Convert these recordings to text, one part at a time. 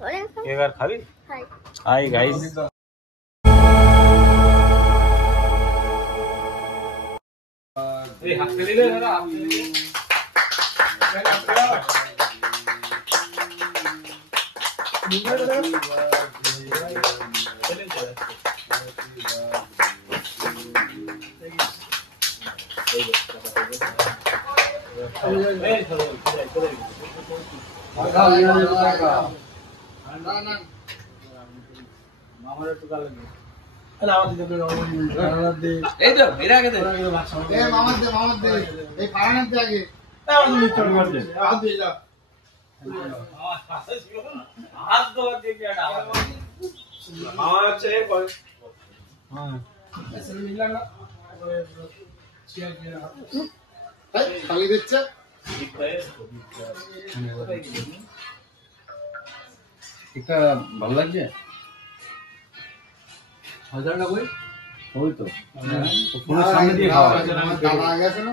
एक बार खाबी hi guys ए हाथ ले ले जरा आप ভালো লাগছে হাজারটা কই ওই তো পুরো সামনে দিয়ে খাওয়া দাদা আগে আছে না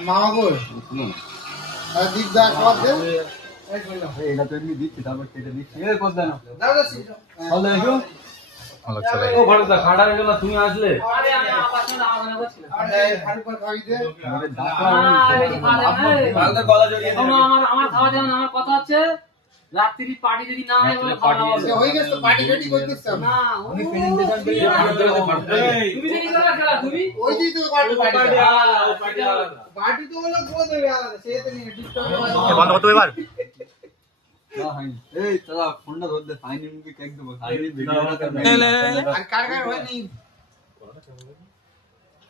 মামা কই আর দিক দা খাওয়া দে এটা তো এমনি দিচ্ছি তারপর কেটে দিচ্ছি এই কত দাও দাদা ভালো লাগো ভালো চলে ও ভালো দা খাড়া হয়ে গেল তুমি আসলে আরে আমি আপাতত আগানে বসছিলাম আরে খাড়ি পর খাই দে আরে দাদা ভালো দা গলা জড়িয়ে দে আমার খাওয়া দাও আমার কথা হচ্ছে রাত্রি পার্টি যদি না হয় বলে খাওয়া হবে হয়ে গেছে তো পার্টি রেডি করে দিছ না উনি প্রেজেন্টেশন দিয়ে তুমি যদি করা খেলা তুমি ওই দিই তো পার্টি তো হলো গো দেবে আলাদা সে তো নিয়ে ডিস্টার্ব বন্ধ করতে এবার না হাই এই চলা ফোনটা ধর দে সাইনিং মুভি কেক দেব সাইনিং ভিডিও না করবে আর কার কার হয় নি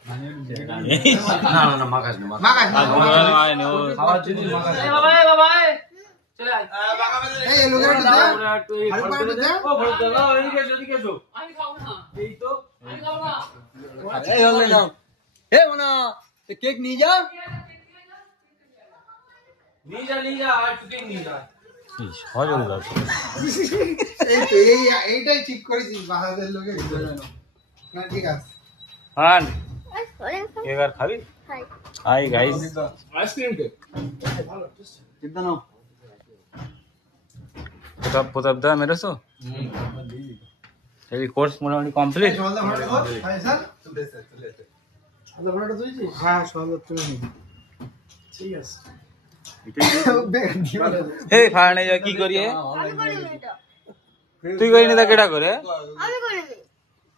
না না না মাগাস না মাগাস না খাওয়ার জন্য মাগাস এই বাবা এই বাবা চলে আয় বাবা এই লোকের দে হাল পাড়ে দে ও বল দাও এদিকে এসো আমি খাবো না এই তো আমি খাবো না এই হল নাও এ মনা তে কেক নিয়ে যা আর কেক নিয়ে যা এই সহজ হলো এই তো এইটাই ঠিক করেছিস বাহাদের লোকে না ঠিক আছে হান এবার খাবি হাই গাইস আইসক্রিম কেক চিন্তা নাও প্রতাপ দা মেরেছো এই কোর্স মোটামুটি কমপ্লিট হ্যাঁ ঠিক আছে এই খানে যা কি করিয়ে তুই করিনি তা কেডা করে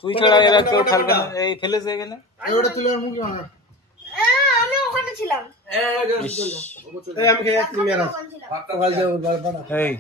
তুই ছাড়া এরা কেউ খেলবে না এই ফেলেছে এখানে ওটা তুলে আর মুখে মারা আমি ওখানে ছিলাম এই আমি খেয়ে তুমি আর এই